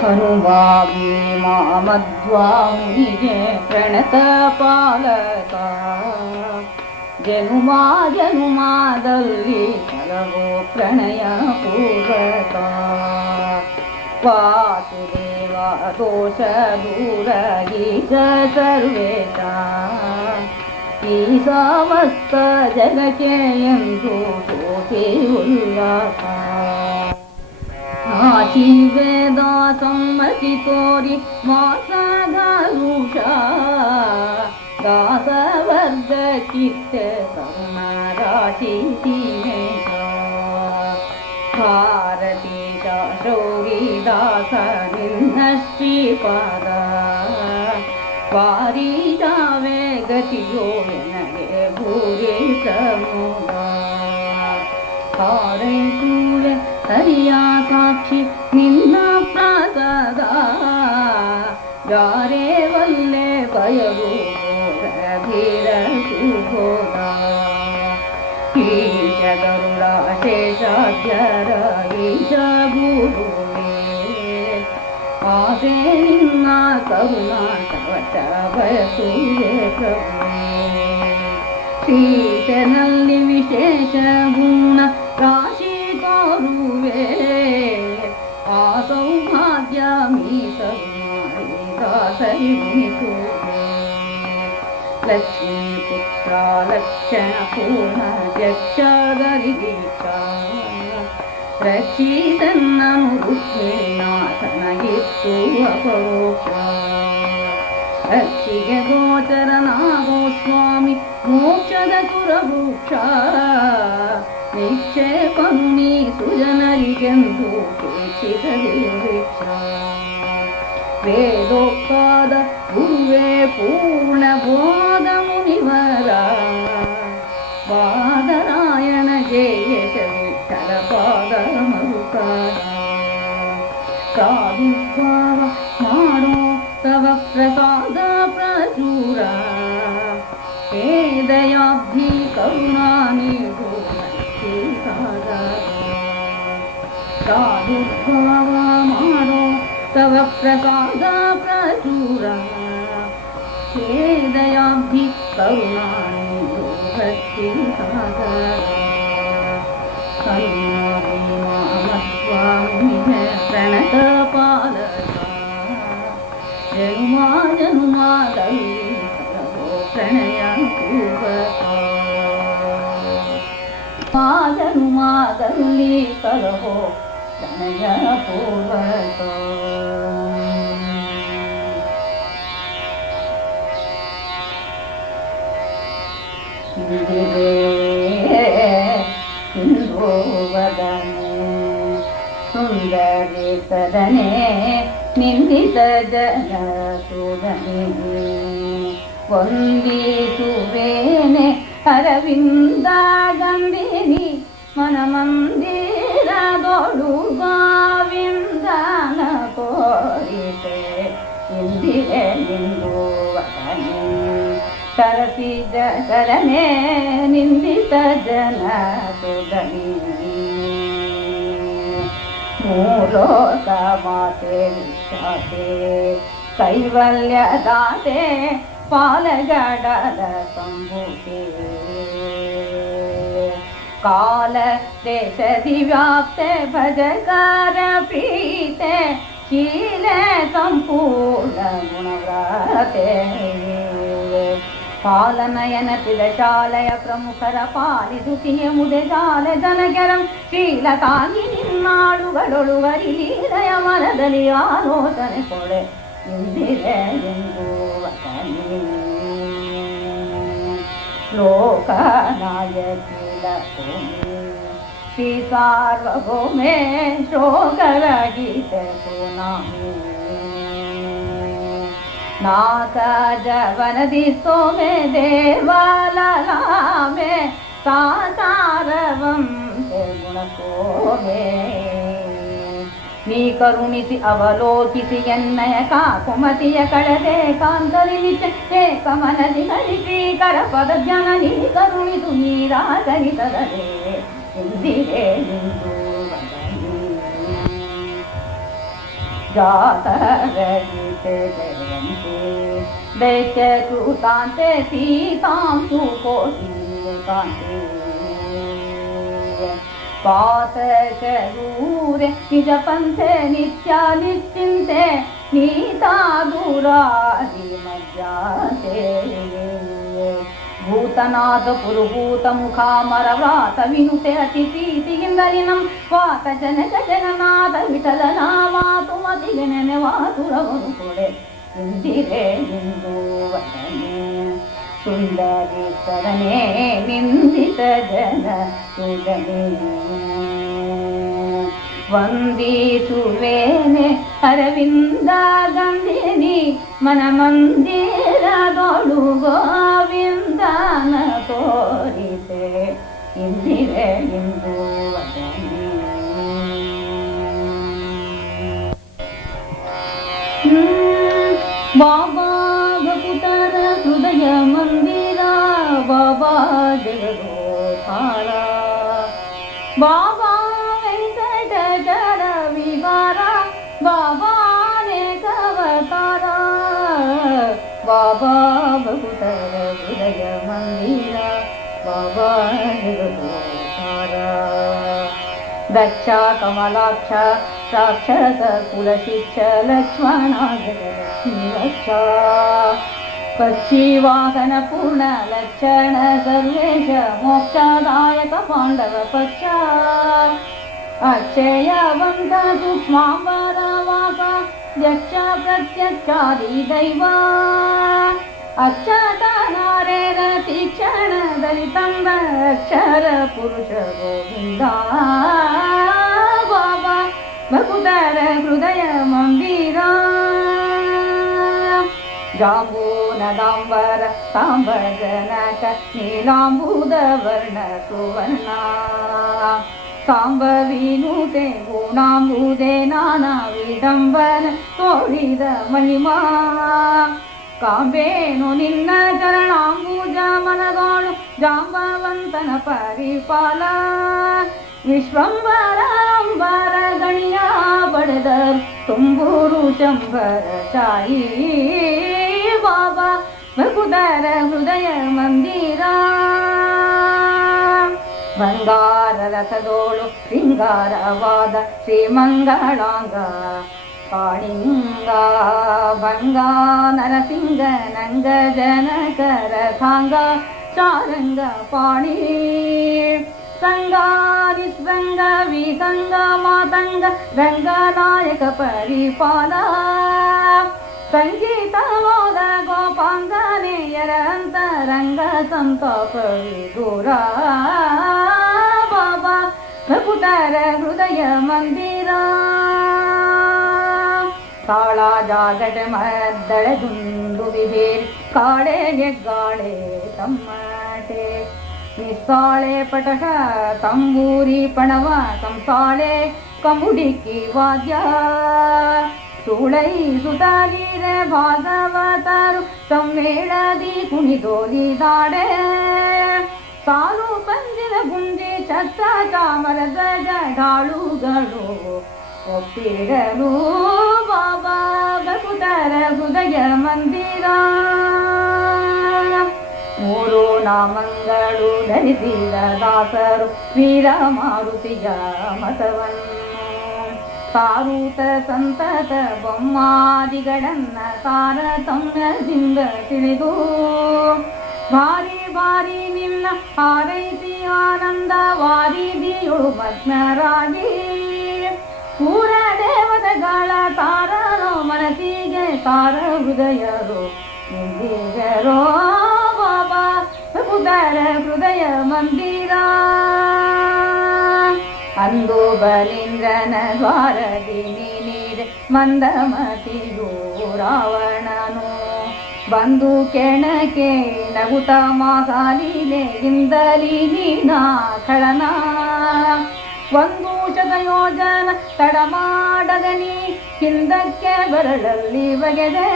ಹನುಮಾಗಿ ಮಾಮಧ್ವಾಮುನಿಗೆ ಪ್ರಣತ ಪಾಲಕ ಜನುಮ ಜನುಮದಲ್ಲಿ ಕಲವೋ ಪ್ರಣಯ ಪೂರ್ವಕ ವಾಸುದೇವ ದೋಷ ದೂರ ಈಶ ಸರ್ವೇಶ ಈ ಸಮಸ್ತ ಜಗಕ್ಕೆ ಎಂದು ಶೋಭೆ ಉಲ್ಲಾಸ ವೇದ ಸಮ್ಮತಿ ತೋರಿ ಮಾಸಗಾರುಷ ದಾಸವರ್ಗ ಕಿತ್ತೆ ಕರುಣರಾಶಿ ದಿನೇಶ ಭಾರತೀಶ ಶೌರಿ ದಾಸ ನಿನ್ನ ಶ್ರೀಪಾದ ಪಾರಿಜಾವೆ ಗತಿಯೋ ನನಗೆ ಭೂರಿ ಪ್ರಮೋದ ಹಾರೈಸುವೆ ಹರಿಯ ಸಾಕ್ಷಿ ನಿನ್ನ ಪ್ರಸಾದ ಯಾರೇ ವಲ್ಲೆ ಬಯಲು ಧೀರ ಸುಬೋಧ ಈಶ ಗರುಡ ಶೇಷಾದ್ಯರ ಈಶ ಗುರುವೇ ಆಸೆ ನಿನ್ನ ಕರುಣಾ ಕವಚ ಬಯಸುವೆ ಪ್ರಭುವೇ ಶ್ರೀಶನಲ್ಲಿ ವಿಶೇಷ ಗುಣ ರಾಶಿ ತೋರುವೆ ಆ ಸೌಭಾಗ್ಯ ಮೀಸಲು ದಾಸರಿ ಮುನಿಸುವೆ ಲಕ್ಷ್ಮೀ ಪುತ್ರ ಲಕ್ಷಣ ಪೂರ್ಣ ಯಕ್ಷಾದರಿ ದೀಕ್ಷಾ ರಕ್ಷಿತನ್ನನು ರುಕ್ಮಿಣಾಥನಗಿತ್ತು ಅಪರೋಕ್ಷ ರಕ್ಷಿಗೆ ಗೋಚರನಾಗೋ ಸ್ವಾಮಿ ಮೋಕ್ಷದ ಸುರವೃಕ್ಷ ನಿಕ್ಷೇಪನು ನೀ ಸುಜನರಿಗೆಂದು ಪ್ರೇಕ್ಷಿಸಲಿರುಕ್ಷ ವೇದೋಕ್ತಾದ ಗುರುವೇ ಪೂರ್ಣ ಬೋಧ ಮುನಿವರ ಬಾದರಾಯಣ ಜಯಶ ವಿಠಲ ಪಾದ ಮರುಕಾರ ಪ್ರಾದುರ್ಭಾವ ಮಾಡೋ ತವ ಪ್ರಸಾದ ಪ್ರಚುರ ಹೇ ದಯಾಬ್ಧಿ ಕರುಣಾ ನೀಡು ಪ್ರಾದುರ್ಭಾವ ಮಾಡೋ ತವ ಪ್ರಸಾದ ಪ್ರಚುರ ಹೇ ದಯಾಬ್ಧಿ ಕರುಣಾ ನೀಡು ಭಕ್ತಿ ಸಾಗರ ಸ್ವಾಮಿ ಪ್ರಣತ ಪಾಲಕ ಜನುಮ ಜನುಮದಲ್ಲಿ ಪ್ರಣಯ ಪೂರ್ವಕ ಜನುಮದಲ್ಲಿ ಕಲಹೋ ಪ್ರಣಯ ಪೂರ್ವಕ ಸಿಂಧುವದನೆ ಸುಂದರಿ ಸದನೆ ನಿಂದಿತ ಜನ ಸುಧನೆ ವಂದಿಸುವೇನೆ ಅರವಿಂದ ಗಂಧಿನಿ ಮನಮಂದಿರದೊಳು ಗೋವಿಂದನ ಕೋರಿತೆ ಇಂದಿರೆ ನಿಂದುವದನೆ ಸರಸಿದ ಶರಣೆ ನಿಂದಿತ ಜನ ಸುಧನಿ ಮೂಲೋಕ ಮಾತೆ ವಿಖ್ಯಾತೆ ಕೈವಲ್ಯ ದಾತೆ ಪಾಲಗಡಲ ಸಂಭೂತೆ ಕಾಲ ದೇಶದಿ ವ್ಯಾಪ್ತೆ ಭಜಕಾರ ಪ್ರೀತೆ ಶೀಲೆ ಸಂಪೂರ್ಣ ಗುಣವ್ರತೆ ಪಾಲನಯನ ತಿಲಶಾಲಯ ಪ್ರಮುಖರ ಪಾಲಿಸುತಿಯ ಮುದೆ ಶಾಲೆ ಜನಗರಂ ಶೀಲತಾಗಿ ನಿನ್ನಾಳುಗಳೊಳುವರಿ ಲೀಲೆಯ ಮನದಲ್ಲಿ ಆಲೋಚನೆ ಕೊಡೆ ಇಂದಿರೆ ಎಂದು ವಚನೆ ಲೋಕನಾಯಕಿ ಲಕ್ಷ್ಮಿ ಶ್ರೀ ಸಾರ್ವಭೌಮೆ ಶೋಕರಗೀತೆ ಸುನಾಮಿ ನಾಕ ಜವನದಿ ಸೋಮೆ ದೇವಾಲಲಾಮೆ ಸಾತಾರವಂ ಗುಣ ಸೋಮೆ ನೀ ಕರುಣಿಸಿ ಅವಲೋಕಿಸಿ ಎನ್ನಯ ಕಾಕುಮತಿಯ ಕಳದೆ ಕಾಂತರಿ ನಿತ್ಯ ಕಮನದಿ ಹರಿಶ್ರೀಕರ ಪದ ಜನ ನೀ ಕರುಣಿಸು ನೀರಾಗರಿಸದೆ ಎಂದಿರೆ ನಿಂದು ಜಾತರಹಿತೆ ಜಯಂತಿ ದೈತ್ಯ ಕೃತಾಂತೆ ಸೀತಾಂ ಸುಕೋಟಿ ಕಾಂತೆ ಪಾತಕರೂರೆ ನಿಜ ಪಂಥೆ ನಿತ್ಯ ನಿಶ್ಚಿಂತೆ ನೀತಾ ದೂರಾದಿ ಮಜ್ಜಾತೆ ಭೂತನಾಥ ಪುರುಭೂತ ಮುಖಾಮರ ವ್ರಾತ ವಿನುತೆ ಅತಿ ಪ್ರೀತಿಯಿಂದಲಿ ನಂ ವಾತ ಜನಕ ಜಗನ್ನಾಥ ವಿಠಲನ ಮಾತು ಮತಿಗೆ ನೆನೆವಾತುರವನು ಕೊಡೆ ಇಂದಿರೆ ಇಂದು ವದನೆ ಸುಂದರೀಕರನೇ ನಿಂದಿತ ಜನ ಸುಡನೆ ವಂದಿಸುವೇನೆ ಅರವಿಂದ ಗಂಧಿನಿ ಮನ ಮಂದಿರದೊಳು ಗೋವಿಂದನ ತೋರಿತೆ ಇಂದಿರೆ ಇಂದು ವದನೆ ಬಾಬಾ ಭಕುತರ ಹೃದಯ ಮಂದಿರ ಬಾಬಾ ಜಗದೋಧಾರ ಬಾಬಾ ವೆಂಕಟ ಜರ ವಿಹಾರ ಬಾಬಾ ನೇಕವತಾರ ಬಾಬಾ ಭಕುತರ ಹೃದಯ ಮಂದಿರ ಬಾಬಾ ಜಗದೋಧಾರ ದಕ್ಷ ಕಮಲಾಕ್ಷ ರಾಕ್ಷಸ ಕುಲಶಿಕ್ಷ ಲಕ್ಷ್ಮಣ ಜಗಲಕ್ಷ್ಮಿ ರಕ್ಷ ಪಕ್ಷಿವಾಹನ ಪೂರ್ಣ ಲಕ್ಷಣ ಸರ್ವೇಶ ಮೋಕ್ಷದಾಯಕ ಪಾಂಡವ ಪಕ್ಷ ಅಕ್ಷಯವಂತ ಸೂಕ್ಷ್ಮಾಂಬರ ವಾಸ ಯಕ್ಷ ಪ್ರತ್ಯಕ್ಷಾದಿ ದೈವ ಅಕ್ಷತ ನಾರೇರ ತೀಕ್ಷಣದಲ್ಲಿ ತಂದ ಅಕ್ಷರ ಪುರುಷ ಗೋವಿಂದ ಬಾಬಾ ಭಕುತರ ಹೃದಯ ಮಂದಿರ ಜಾಂಬೂನದಾಂಬರ ಸಾಂಬ ಜನಕ ನೀಲಾಂಬೂದ ವರ್ಣ ಸುವರ್ಣ ಸಾಂಬ ವಿನೂತೆ ಗುಣಾಂಬುದೆ ನಾನಾ ವಿಡಂಬನ ತೋಳಿದ ಮಹಿಮಾ ಕಾಂಬೇನು ನಿನ್ನ ಚರಣಾಂಬುಜ ಮನದೋಳು ಜಾಂಬವಂತನ ಪರಿಪಾಲ ವಿಶ್ವಂಬರ ಅಂಬರ ಗಣಿಯ ಪಡೆದರು ತುಂಬೂರು ಶಂಬರ ಶಾಯಿ ಬಾಬಾ ಭಕುತರ ಹೃದಯ ಮಂದಿರ ಬಂಗಾರ ರಥದೋಳು ಸಿಂಗಾರವಾದ ಶ್ರೀಮಂಗಳಾಂಗ ಕಾಳಿಂಗ ಭಂಗ ನರಸಿಂಗ ನಂಗ ಜನಕರ ಸಾಂಗ ಚಾರಂಗ ಪಾಣಿ ಸಂಗ ನಿಸ್ಸಂಗ ವಿಸಂಗ ಮಾತಂಗ ರಂಗನಾಯಕ ಪರಿಪಾಲ ಸಂಗೀತ ಮೋದ ಗೋಪಾಂಗನೆಯರ ಅಂತರಂಗ ಸಂತಾಪ ವಿದೂರ ಬಾಬಾ ಭಕುತರ ಹೃದಯ ಮಂದಿರ ತಾಳ ಜಾಗಟ ಮದ್ದಳ ದುಂಡು ವಿಭೇರಿ ಕಾಳೆ ಎಗ್ಗಾಳೆ ತಮ್ಮಟೆ ನಿಸ್ಸಾಳೆ ಪಟಕ ತಂಬೂರಿ ಪಣವ ಕಂಸಾಳೆ ಕಂಬುಡಿಕ್ಕಿ ವಾದ್ಯ ಸುಳೈ ಸುತಾಲಿರ ಭಾಗವತರು ಸಮ್ಮೇಳದಿ ಕುಣಿದೋಲಿದಾಡೆ ಸಾಲು ಪಂಜಿನ ಗುಂಜಿ ಛತ್ರ ಚಾಮರ ಧ್ವಜ ಢಾಳುಗಳು ಒಪ್ಪಿರಲು ಬಾಬಾ ಭಕುತರ ಹೃದಯ ಮಂದಿರ ಮೂರು ನಾಮಗಳು ಧರಿಸಿದ ದಾಸರು ವೀರ ಮಾರುತಿಯ ಮತವನ್ನು ಸಾರೂತ ಸಂತತ ಬೊಮ್ಮಾದಿಗಳನ್ನ ತಾರತಮ್ಯದಿಂದ ತಿಳಿದು ಭಾರಿ ಭಾರಿ ನಿನ್ನ ಹಾರೈಸಿ ಆನಂದ ವಾರಿದಿಯೊಳು ಮಗ್ನರಾಗಿ ಪೂರ ದೇವತೆಗಳ ತಾರನೋ ಮನಸ್ಸಿಗೆ ತಾರ ಹೃದಯರು ನಿಂದಿಗರೋ ಬಾಬಾ ಭಕುತರ ಹೃದಯ ಮಂದಿರ ಅಂದು ಬಲೀಂದ್ರನ ದ್ವಾರದಿ ನೀಡಿದೆ ಮಂದಮತಿಯು ರಾವಣನು ಬಂದು ಕೆಣಕೆ ನಗುತ ಮಾಗಾಲಿಲೆಯಿಂದಲಿ ನೀನ ಖಳನ ಒಂದು ಶತಯೋಜನ ತಡ ಮಾಡದೆ ನೀ ಹಿಂದಕ್ಕೆ ಬರಲಲ್ಲಿ ಬಗೆದೆ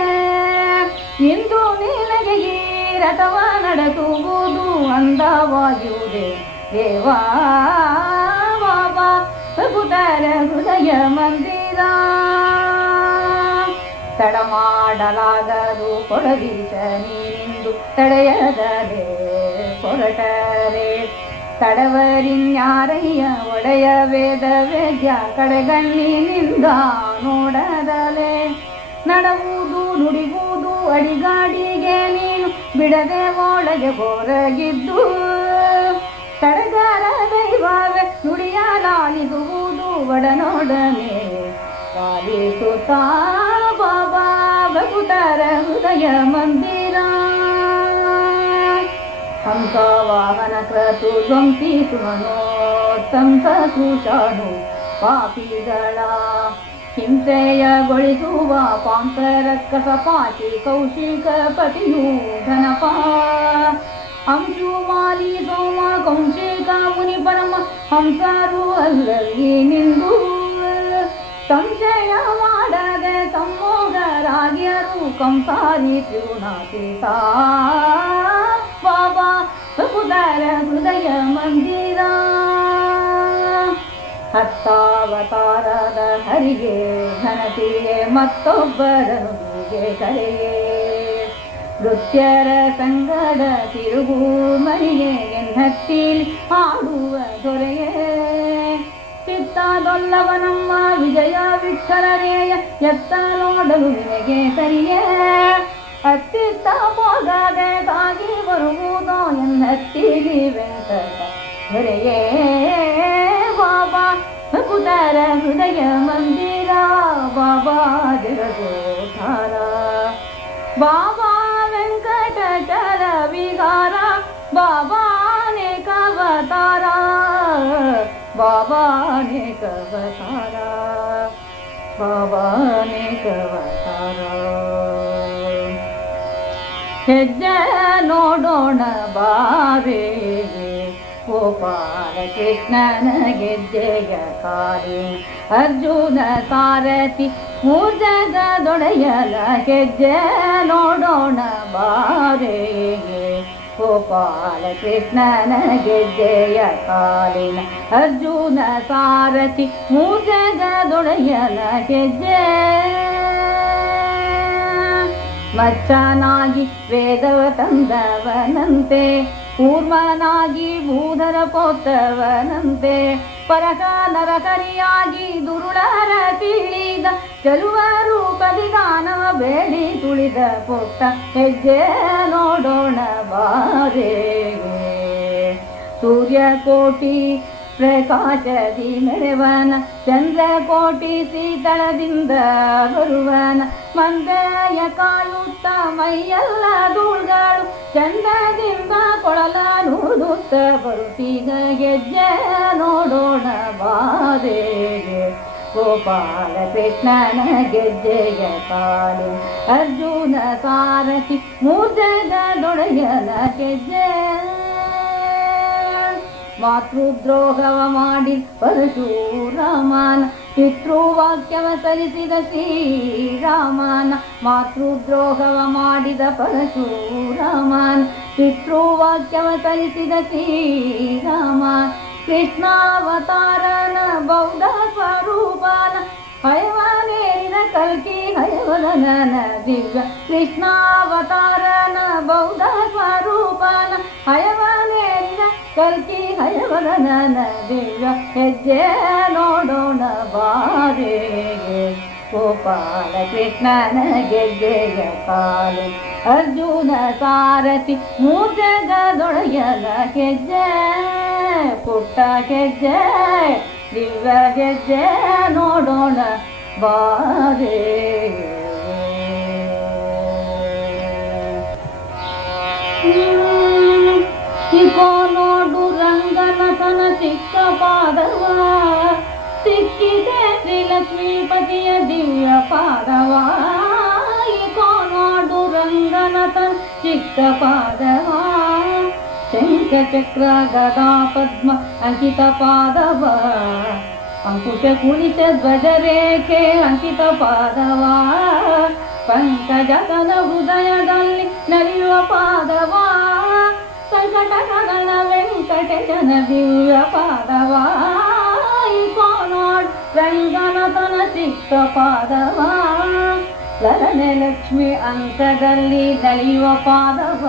ಇಂದು ನಿನಗೆ ಈ ರಥವ ನಡೆಸುವುದು ಅಂದವಾಗಿರುವುದೇ ದೇವಾ ಬಾಬಾ ಭಕುತರ ಹೃದಯ ಮಂದಿರ ತಡ ಮಾಡಲಾಗದು ಕೊಡದೀಶ ನೀನಿಂದು ತಡೆಯದಲೇ ಹೊರಟರೆ ತಡವರಿನ್ಯಾರಯ್ಯ ಒಡೆಯ ವೇದ ವೇದ್ಯ ಕಡೆಗಣ್ಣಿನಿಂದ ನೋಡದಲೆ ನಡೆಯುವುದು ನುಡಿಯುವುದು ಅಡಿಗಾಡಿಗೆ ನೀನು ಬಿಡದೆ ಒಳಗೆ ಹೊರಗಿದ್ದು ತಡಗಾರ ದೈವವೇ ನುಡಿಯಲಾಲಿಸುವುದು ಒಡನೊಡನೆ ಪಾಲಿಸುತ್ತಾ ಬಾಬಾ ಭಕುತರ ಹೃದಯ ಮಂದಿರ ಹಂಸ ವಾಹನ ಕ್ರತು ಧ್ವಂಸಿಸುವನೋ ತಂಸ ಸೂಷಾನು ಪಾಪಿಗಳ ಹಿಂಸೆಯಗೊಳಿಸುವ ಪಾಂಸರಕ್ಕಸ ಪಾಚಿ ಕೌಶಿಕ ಪತಿಯೂ ಧನಪ ಅಂಶು ಮಾಲಿ ಸೋಮ ಕೌಶಿಕ ಮುನಿ ಪರಮ ಹಂಸರು ಅಲ್ಲಲ್ಲಿ ನಿಂದು ಸಂಶಯ ಮಾಡದೆ ಸಮ್ಮೋಗರಾಗ್ಯರು ಕಂಸಾರಿ ತ್ರಿಗುಣಾತೀತ ಬಾಬಾ ಭಕುತರ ಹೃದಯ ಮಂದಿರ ಹತ್ತಾವತಾರದ ಹರಿಗೆ ಘನತೆಯೇ ಮತ್ತೊಬ್ಬರನು ಹೀಗೆ ಕರೆಯೇ ನೃತ್ಯರ ಸಂಗಡ ತಿರುಗು ಮರಿಗೆ ಎನ್ನತ್ತಿಲಿ ಆಡುವ ದೊರೆಯೇ ಚಿತ್ತದೊಲ್ಲವನಮ್ಮ ವಿಜಯ ವಿಠಲರೇಯ ಎತ್ತ ನೋಡಲು ನಿನಗೆ ಸರಿಯೇ ಅತ್ತಿತ್ತ ಹೋಗದೆ ಸಾಗಿ ಬರುವುದೋ ಎನ್ನತ್ತಿಲಿ ವೆಂಕಟ ದೊರೆಯೇ ಬಾಬಾ ಭಕುತರ ಹೃದಯ ಮಂದಿರ ಬಾಬಾ ಜಗದೋದ್ಧಾರ ಬಾಬಾ ವೆಂಕಟಚರ ವಿಹಾರ ಬಾಬಾನೇ ಕವತಾರ ಬಾಬಾನೇ ಕವತಾರ ಬಾಬಾನೇ ಕವತಾರ ಹೆಜ್ಜೆ ನೋಡೋಣ ಬಾರೇ ಗೋಪಾಲ ಕೃಷ್ಣನ ಗೆಜ್ಜೆಯ ಕಾಲಿ ಅರ್ಜುನ ಸಾರಥಿ ಮೂರ್ಜಗದೊಡೆಯಲ ಹೆಜ್ಜೆ ನೋಡೋಣ ಬಾರೇ ಗೋಪಾಲ ಕೃಷ್ಣನ ಗೆಜ್ಜೆಯ ಕಾಲಿನ ಅರ್ಜುನ ಸಾರಥಿ ಮೂರ್ಜಗದೊಡೆಯಲ ಹೆಜ್ಜೆ ಮಚ್ಚನಾಗಿ ವೇದವ ತಂದವನಂತೆ ಕೂರ್ಮನಾಗಿ ಭೂಧರ ಪೋತವನಂತೆ ಪರಕ ನರಕರಿಯಾಗಿ ದುರುಳರ ತಿಳಿದ ಚೆಲುವ ರೂಪದಿ ದಾನವ ಬೇಡಿ ತುಳಿದ ಪುಟ್ಟ ಹೆಜ್ಜೆ ನೋಡೋಣ ಬಾರೇ ಸೂರ್ಯಕೋಟಿ ಪ್ರಕಾಶದಿ ಮೆರೆವನ ಚಂದ್ರಕೋಟಿ ಶೀತಳದಿಂದ ಬರುವನ ಮಂದೆಯ ಕಾಯುತ್ತ ಮೈಯೆಲ್ಲ ಧೂಳುಗಳು ಚಂದದಿಂದ ಕೊಳಲೂದುತ್ತ ಬರುತ್ತೀಗ ಹೆಜ್ಜೆ ನೋಡೋಣ ಬಾರೇ ಗೋಪಾಲ ಕೃಷ್ಣನ ಗೆಜ್ಜೆಯ ಕಾಲು ಅರ್ಜುನ ಸಾರಥಿ ಮೂರ್ಜಗದೊಡೆಯಲ ಹೆಜ್ಜೆ ಮಾತೃದ್ರೋಹವ ಮಾಡಿ ಪರಶುರಾಮನ ಪಿತೃವಾಕ್ಯವ ಸಲ್ಲಿಸಿದ ಶ್ರೀರಾಮನ ಮಾತೃದ್ರೋಹವ ಮಾಡಿದ ಪರಶುರಾಮನ ಪಿತೃವಾಕ್ಯವ ಸಲ್ಲಿಸಿದ ಶ್ರೀರಾಮ ಕೃಷ್ಣಾವತಾರನ ಬೌದ್ಧ ಸ್ವರೂಪನ ಹಯವನೇರಿದ ಕಲ್ಕಿ ಹಯವದನ ದಿವ್ಯ ಕೃಷ್ಣಾವತಾರನ ಬೌದ್ಧ ಸ್ವರೂಪನ ಹಯವನೇರಿದ ಕಲ್ಕಿ ಹಯವದನ ದಿವ್ಯ ಹೆಜ್ಜೆ ನೋಡೋಣ ಬಾರೇ ಗೋಪಾಲ ಕೃಷ್ಣನ ಗೆಜ್ಜೆಯ ಕಾಲು ಅರ್ಜುನ ಸಾರಥಿ ಮೂರ್ಜಗದೊಡೆಯಲ ಹೆಜ್ಜೆ ಪುಟ್ಟ ಹೆಜ್ಜೆ ದಿವ್ಯ ಹೆಜ್ಜೆ ನೋಡೋಣ ಬಾರೇ ಇಕೋ ನೋಡು ರಂಗನಥನ ಚಿಕ್ಕ ಪಾದವ ಸಿಕ್ಕಿದೆ ಶ್ರೀಲಕ್ಷ್ಮೀಪತಿಯ ದಿವ್ಯ ಪಾದವ ಇಕೋ ನೋಡು ರಂಗನಥನ ಚಿಕ್ಕ ಪಾದವ ಶಂಖ ಚಕ್ರ ಗದಾ ಪದ್ಮ ಅಂಕಿತ ಪಾದವ ಅಂಕುಶ ಕುಳಿತ ಧ್ವಜರೇಖೆ ಅಂಕಿತ ಪಾದವ ಪಂಕಜತನ ಹೃದಯದಲ್ಲಿ ನಡೆಯುವ ಪಾದವ ಸಂಕಟಗಳ ವೆಂಕಟೇಶನ ದಿವ್ಯ ಪಾದವ ಇಕೋ ನೋಡ್ ರಂಗನಥನ ಚಿಕ್ಕ ಪಾದವ ಲಲನೆ ಲಕ್ಷ್ಮಿ ಅಂಕದಲ್ಲಿ ನಲಿಯುವ ಪಾದವ,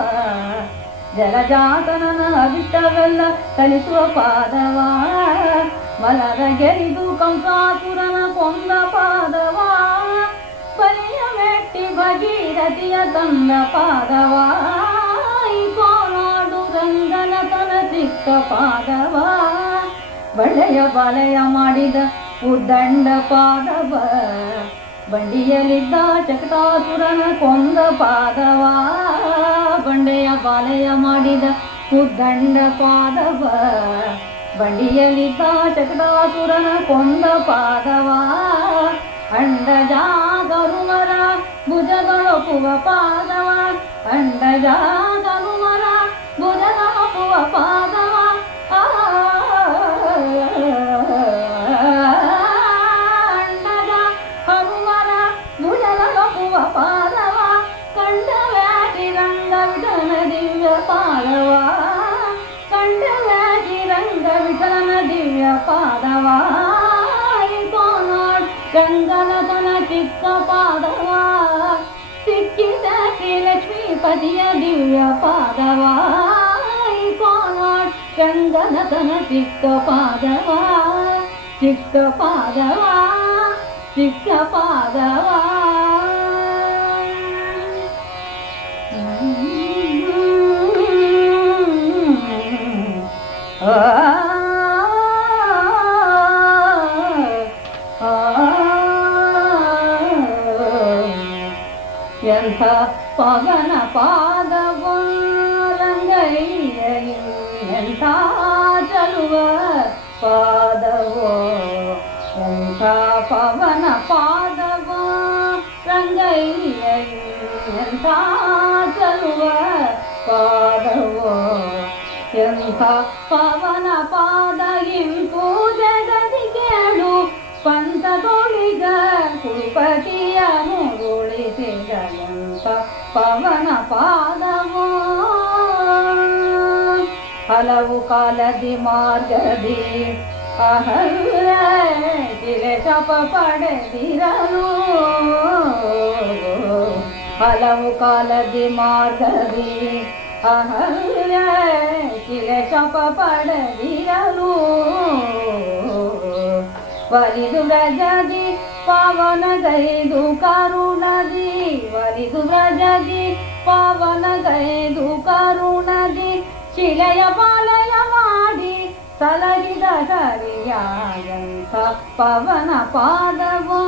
ಜಲಜಾತನನ ಅಭಿಷ್ಟವೆಲ್ಲ ಕಲಿಸುವ ಪಾದವ, ಮಲದ ಗೆರಿದು ಕಂಸಾಸುರನ ಕೊಂದ ಪಾದವ, ಬಲಿಯ ಮೆಟ್ಟಿ ಭಗೀರಥಿಯ ತಂದ ಪಾದವ, ಈ ಕೋನಾಡು ರಂಗನ ತನ ಚಿಕ್ಕ ಪಾದವ, ಬಳೆಯ ಬಲೆಯ ಮಾಡಿದ ಉದ್ದಂಡ ಪಾದವ, ಬಂಡಿಯಲ್ಲಿದ್ದ ಚಕಟಾಸುರನ ಕೊಂದ ಪಾದವ, ಬಂಡೆಯ ಬಾಲೆಯ ಮಾಡಿದ ಉದ್ದಂಡ ಪಾದವ, ಬಂಡಿಯಲ್ಲಿದ್ದ ಚಕಟಾಸುರನ ಕೊಂದ ಪಾದವ, ಅಂಡಜಾಗರುಮರ ಭುಜದೊಳಪುವ ಪಾದವ, ಅಂಡಜಾಗರುಮರ ಭುಜದೊಳಪುವ ಪಾದವ, ಪಾದವ, ಕಂಡವ್ಯಾಟಿ ರಂಗವಿಠಲನ ದಿವ್ಯ ಪಾದವ, ಕಂಡವ್ಯಾಟಿ ರಂಗವಿಠಲನ ದಿವ್ಯ ಪಾದವ, ಕೋನಾಡ್ ರಂಗನತನ ಚಿಕ್ಕ ಪಾದವ, ಸಿಕ್ಕಿದ ಶ್ರೀಲಕ್ಷ್ಮೀಪತಿಯ ದಿವ್ಯ ಪಾದವ, ಕೋನಾಡ್ ರಂಗನತನ ಚಿಕ್ಕ ಪಾದವ, ಚಿಕ್ಕ ಪಾದವ, ಚಿಕ್ಕ ಪಾದವ. ಎಂಥ ಪವನ ಪಾದವೋ ರಂಗಯ್ಯ, ಎಂಥ ಚಲುವ ಪಾದವೋ, ಎಂಥ ಪವನ ಪಾದವೋ ರಂಗಯ್ಯ, ಎಂಥ ಚಲುವ ಪಾದವೋ, ಎಂಥ ಪವನ ಪಾದ ಇಂಪು ಜಗದಿ ಕೇಳು, ಪಂಥದೊಳಿಗ ಕುರುಪತಿಯ ಮುರುಳಿಸಿದ ಎಂಥ ಪವನ ಪಾದವೋ, ಹಲವು ಕಾಲದಿ ಮಾರ್ಗದಿ ಅಹಲ್ಯ ಶಿಲೆ ಶಪ ಪಡೆದಿರಲು, ಹಲವು ಕಾಲದಿ ಮಾರ್ಗದಿ ಅಹಲ್ಯ ಶಿಲೆ ಶಪ ಪಡೆದಿರಲು, ಒಲಿದು ವ್ರಜದಿ ಪಾವನ ಗೈದು ಕರುಣದಿ, ಒಲಿದು ವ್ರಜದಿ ಪಾವನ ಗೈದು ಕರುಣದಿ, ಶಿಲೆಯ ಬಾಲಯ ಮಾಡಿ ಸಲಗಿದ ಸರಿಯಾಯಂಥ ಪವನ ಪಾದವೋ,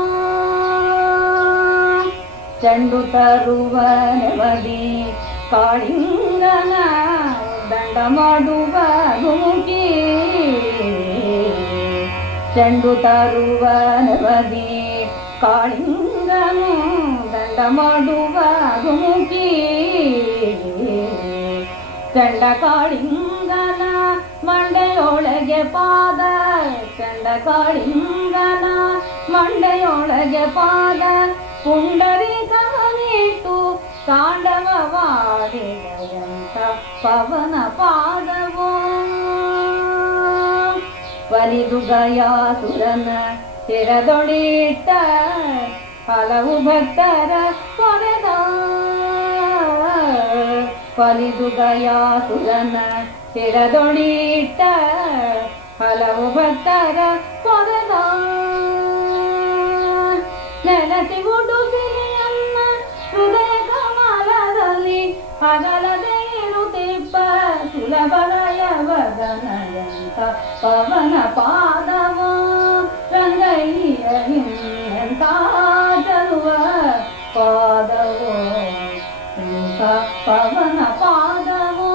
ಚೆಂಡು ತರುವ ನೆವದಿ ಕಾಳಿಂಗನ ದಂಡ ಮಾಡುವ ಗುಮುಕಿ, ಚೆಂಡು ತರುವ ನೆವದಿ ಕಾಳಿಂಗನು ದಂಡ ಮಾಡುವ ಗುಮುಕಿ, ಚಂಡ ಕಾಳಿಂಗನ ಮಂಡೆಯೊಳಗೆ ಪಾದ, ಚಂಡ ಕಾಳಿಂಗನ ಮಂಡೆಯೊಳಗೆ ಪಾದ, ಪುಂಡರೀಕನಿಟ್ಟು ತಾಂಡವವಾಡಿದ ಎಂಥ ಪವನ ಪಾದವೋ, ಒಲಿದು ಗಯಾಸುರನ ಶಿರದೊಳಿಟ್ಟ ಹಲವು ಭಕ್ತರ ಕೊರೆದ, ಒಲಿದು ಗಯಾಸುರನ ಶಿರದೊಳಿಟ್ಟ ಹಲವು ಭಕ್ತರ ಕೊರೆದ, ನೆಲಸಿ ಉಡುಪಿಲಿಯನ್ನ ಹೃದಯ ಕಮಲದಲ್ಲಿ ಹಗಲದೆ ಇರುತ್ತಿಪ್ಪ ಸುಲಭದಯ ವದನ ಎಂಥ ಪವನ ಪಾದವೋ ರಂಗಯ್ಯ, ಎಂಥ ಚಲುವ ಪಾದವೋ, ಎಂಥ ಪವನ ಪಾದವೋ,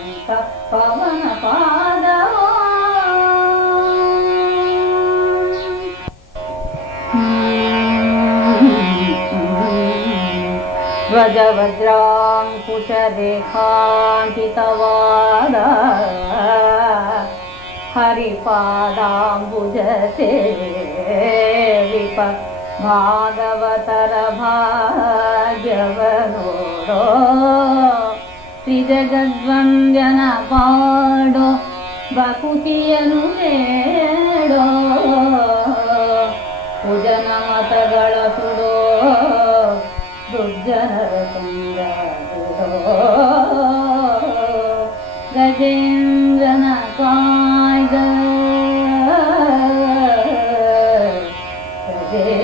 ಎಂಥ ಪವನ ಪಾದವೋ. ಧ್ವಜವಜ್ರಾಂಕುಶರೇಖಾಂಕಿತವಾದ ಹರಿಪಾದಾಂಬುಜ ಸೇವಿಪ ಭಾಗವತರ ಭಾಗ್ಯವನೋಡೋ, ತ್ರಿಜಗದ್ವಂದ್ಯನ ಪಾಡೋ ಬಕುತಿಯನು ಬೇಡೋ, ಕುಜನ ಮತಗಳ ಸುಡೋ ದುರ್ಜನರ ತುಂಗ ಬಿಡೋ ಗಜೇಂದ್ರನ ಕಾಯ್ದ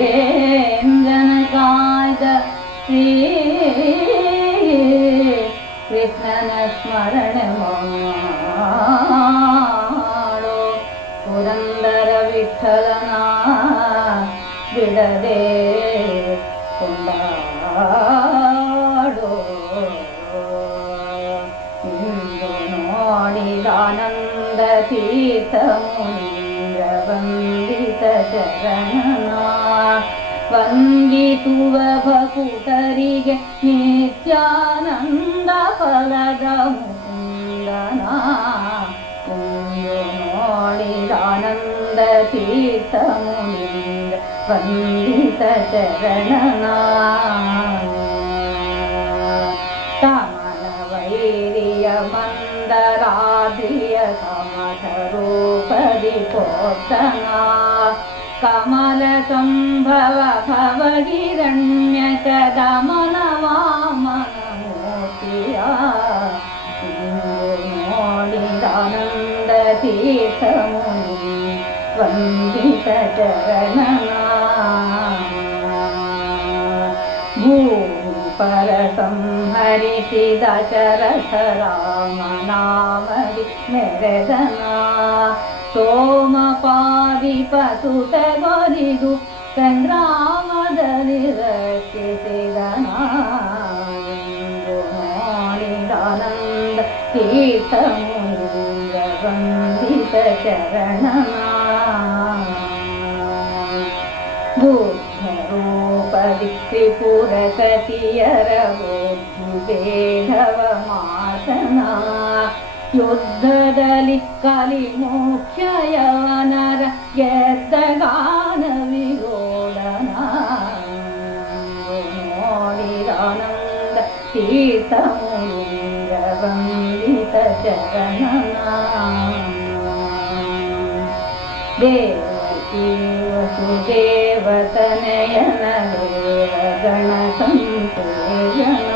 ಗಜೇಂದ್ರನ ಕಾಯ್ದ ಶ್ರೀ ಕೃಷ್ಣನ ಸ್ಮರಣೆ ಮಾಡೋ ಪುರಂದರ ವಿಠಲನ ಬಿಡದೆ ಕೊಂಡಾಡೋ ಇಂದು ನೋಡಿದಾನಂದ ತೀರ್ಥ ಮುನೀಂದ್ರ ವಂದಿತ ಚರಣನ ವಂದಿಸುವ ಭಕುತರಿಗೆ ನಿತ್ಯಾನಂದ ಫಲದ ಮುಕುಂದನ ಇಂದು ನೋಡಿದಾನಂದ ತೀರ್ಥ ಮುನೀಂದ್ರ ವಂದಿತ ಚರಣನ ಕಮಲ ವೈರಿಯ ಮಂದರಾದ್ರಿಯ ಕಮಠ ರೂಪದಿ ಕೋರ್ತನ ಕಮಲ ಸಂಭವ ಭವಹಿರಣ್ಯ ಕದಮನ ವಾಮನ ಮೂರ್ತಿಯ ಇಂದು ನೋಡಿದಾನಂದ ತೀರ್ಥ ಮುನಿ ವಂದಿತ ಚರಣನ ಭೂಮಿ ಪರ ಸಂಹರಿಸಿದ ಶರಥ ರಾಮನಾಮದಿ ಮೆರೆದನ ಸೋಮಪಾದಿಪಸುತಗೊರಿದು ಸಂಗ್ರಾಮದಲ್ಲಿ ರಕ್ಷಿಸಿದನ ಇಂದು ನೋಡಿದಾನಂದ ತೀರ್ಥ ಮುನೀಂದ್ರ ವಂದಿತ ಚರಣನ ಬುದ್ಧ ರೂಪದಿ ತ್ರಿಪುರ ಸತಿಯರ ಬೇಧವ ಮಾತನ ಯುದ್ಧದಲ್ಲಿ ಕಲಿ ಮುಖ್ಯಯವನರ ಗೆದ್ದಗಾನ ವಿರೋಧನ ನೋಡಿದಾನಂದ ತೀರ್ಥ ಮುನೀಂದ್ರ ವಂದಿತ ಚರಣನ ದೇವಕಿ ವಸುದೇವತನಯನ ದೇವಗಣ ಸಂಪೂಜನ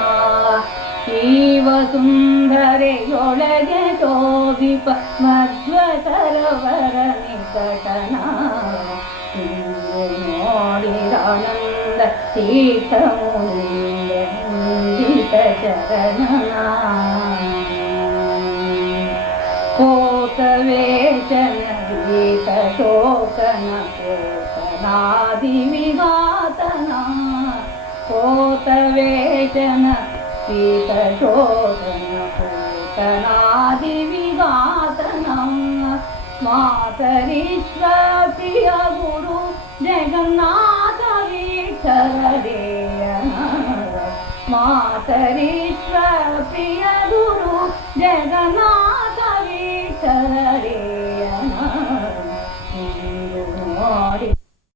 ಈವ ಸುಂದರೆಯೊಳಗೆ ಶೋಭಿಪ ಮಧ್ವ ಸರೋವರ ನಿಕಟನ ಇಂದು ನೋಡಿದಾನಂದ ತೀರ್ಥ ಮುನೀಂದ್ರ ವಂದಿತ ಚರಣನ ಕೋತವೇಶನ ಗೀತ ಶೋಕನ ಕೋತನಾದಿ ವಿಘಾತನ ಕೋತವೇಶನ ಗೀತ ಶೋಕನ ಕೋತನಾದಿ ವಿಘಾತನ ಮಾತರೀಶ್ವರ ಪ್ರಿಯ ಗುರು ಜಗನ್ನಾಥ ವಿಠಲ ದೇಯನ ಮಾತರೀಶ್ವರ ಪ್ರಿಯ